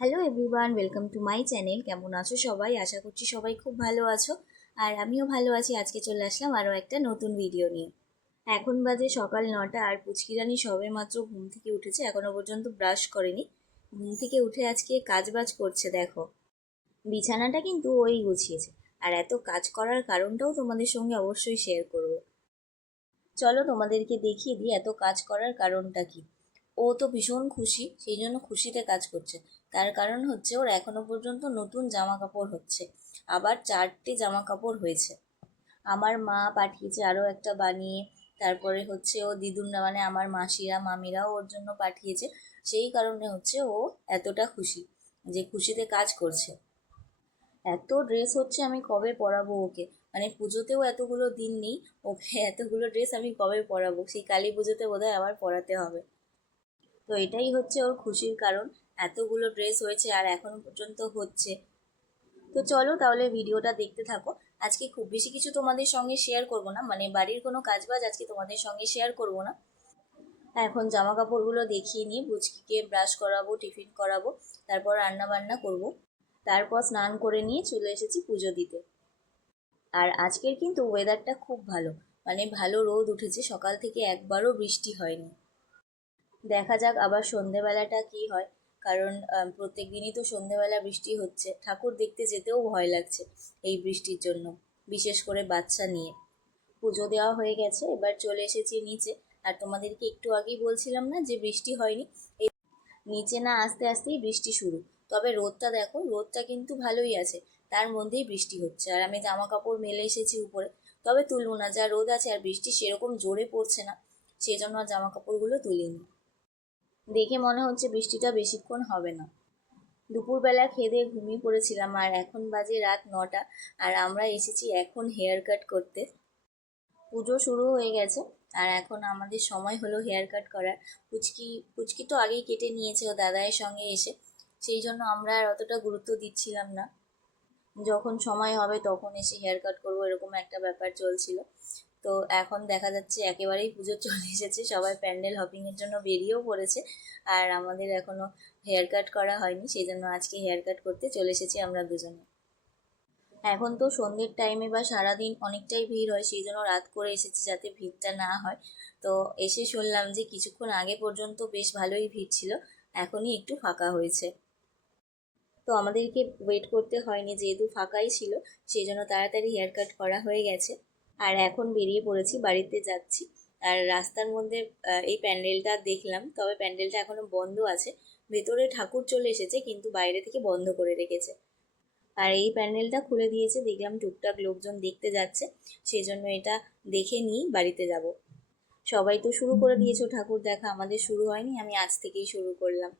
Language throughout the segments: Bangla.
Hello everyone welcome to my channel কেমন আছো সবাই? আশা করছি সবাই খুব ভালো আছো। আর আমিও ভালো আছি। আজকে চলে আসলাম আরও একটা নতুন ভিডিও নিয়ে। এখন বাজে সকাল নটা আর পুচকিরানি সবে মাত্র ঘুম থেকে উঠেছে। এখনও পর্যন্ত ব্রাশ করেনি। ঘুম থেকে উঠে আজকে কাজ বাজ করছে, দেখো। বিছানাটা কিন্তু ওই গুছিয়েছে। আর এত কাজ করার কারণটাও তোমাদের সঙ্গে অবশ্যই শেয়ার করব। চলো তোমাদেরকে দেখিয়ে দিই এত কাজ করার কারণটা কি। ও তো ভীষণ খুশি, সেই জন্য খুশিতে কাজ করছে। তার কারণ হচ্ছে ওর এখনও পর্যন্ত নতুন জামা কাপড় হচ্ছে। আবার চারটে জামা কাপড় হয়েছে। আমার মা পাঠিয়েছে আরও একটা বানিয়ে, তারপরে হচ্ছে ও দিদুনরা মানে আমার মাসিরা, মামিরাও ওর জন্য পাঠিয়েছে। সেই কারণে হচ্ছে ও এতটা খুশি, যে খুশিতে কাজ করছে। এত ড্রেস হচ্ছে আমি কবে পরাবো ওকে? মানে পুজোতেও এতগুলো দিন নেই, ওকে এতগুলো ড্রেস আমি কবে পরাবো? সেই কালী পুজোতে বোধহয় আবার পরাতে হবে। তো এটাই হচ্ছে ওর খুশির কারণ। এতগুলো ড্রেস হয়েছে আর এখনও পর্যন্ত হচ্ছে। তো চলো তাহলে ভিডিওটা দেখতে থাকো। আজকে খুব বেশি কিছু তোমাদের সঙ্গে শেয়ার করব না। মানে বাড়ির কোনো কাজবাজ আজকে তোমাদের সঙ্গে শেয়ার করব না। এখন জামা কাপড়গুলো দেখিয়ে নিয়ে বুচকিকে ব্রাশ করাবো, টিফিন করাবো, তারপর রান্না বান্না করব। তারপর স্নান করে নিয়ে চলে এসেছি পুজো দিতে। আর আজকের কিন্তু ওয়েদারটা খুব ভালো। মানে ভালো রোদ উঠেছে। সকাল থেকে একবারও বৃষ্টি হয়নি। দেখা যাক আবার সন্ধেবেলাটা কি হয়। কারণ প্রত্যেক দিনই তো সন্ধেবেলা বৃষ্টি হচ্ছে। ঠাকুর দেখতে যেতেও ভয় লাগছে এই বৃষ্টির জন্য, বিশেষ করে বাচ্চা নিয়ে। পুজো দেওয়া হয়ে গেছে, এবার চলে এসেছি নিচে। আর তোমাদেরকে একটু আগেই বলছিলাম না যে বৃষ্টি হয়নি? এই নিচে না আস্তে আস্তেই বৃষ্টি শুরু। তবে রোদটা দেখো, রোদটা কিন্তু ভালোই আছে। তার মধ্যেই বৃষ্টি হচ্ছে। আর আমি জামা কাপড় মেলে এসেছি উপরে। তবে তুলবো না, যা রোদ আছে আর বৃষ্টি সেরকম জোরে পড়ছে না। সেই জন্য আর জামা কাপড়গুলো তুলিনি। দেখে মনে হচ্ছে বৃষ্টিটা বেশিক্ষণ হবে না। দুপুরবেলা খেয়ে দিয়ে ঘুমিয়ে পড়েছিলাম, আর এখন বাজে রাত নটা, আর আমরা এসেছি এখন হেয়ার কাট করতে। পুজো শুরু হয়ে গেছে, আর এখন আমাদের সময় হলো হেয়ার কাট করার। পুচকি পুচকি তো আগেই কেটে নিয়েছে ও দাদায়ের সঙ্গে এসে, সেই জন্য আমরা আর অতটা গুরুত্ব দিচ্ছিলাম না। যখন সময় হবে তখন এসে হেয়ার কাট করব, এরকম একটা ব্যাপার চলছিল। তো এখন দেখা যাচ্ছে একেবারেই পুজো চলে এসেছে। সবাই প্যান্ডেল হপিংয়ের জন্য বেরিয়েও পড়েছে। আর আমাদের এখনও হেয়ার কাট করা হয়নি সেই জন্য আজকে হেয়ার কাট করতে চলে এসেছি আমরা দুজনে। এখন তো সন্ধ্যের টাইমে বা সারাদিন অনেকটাই ভিড় হয়, সেই জন্য রাত করে এসেছি যাতে ভিড়টা না হয়। তো এসে শুনলাম যে কিছুক্ষণ আগে পর্যন্ত বেশ ভালোই ভিড় ছিল, এখনই একটু ফাঁকা হয়েছে। তো আমাদেরকে ওয়েট করতে হয়নি, যেহেতু ফাঁকাই ছিল, সেই জন্য তাড়াতাড়ি হেয়ার কাট করা হয়ে গেছে। আর এখন বেরিয়ে পড়েছি, বাড়িতে যাচ্ছি। আর রাস্তার মধ্যে এই প্যান্ডেলটা দেখলাম। তবে প্যান্ডেলটা এখনও বন্ধ আছে। ভেতরে ঠাকুর চলে এসেছে, কিন্তু বাইরে থেকে বন্ধ করে রেখেছে। আর এই প্যান্ডেলটা খুলে দিয়েছে, দেখলাম টুকটাক লোকজন দেখতে যাচ্ছে। সেই জন্য এটা দেখে নিই, বাড়িতে যাব। সবাই তো শুরু করে দিয়েছ ঠাকুর দেখা, আমাদের শুরু হয়নি, আমি আজ থেকেই শুরু করলাম।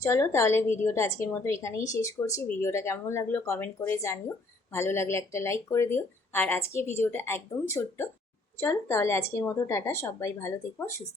চলো তাহলে ভিডিওটা আজকের মতো এখানেই শেষ করছি। ভিডিওটা কেমন লাগল কমেন্ট করে জানিও। ভালো লাগলে একটা লাইক করে দিও। আর আজকে ভিডিওটা একদম ছোট্ট। চলো তাহলে আজকের মতো টাটা। সবাই ভালো থেকো, সুস্থ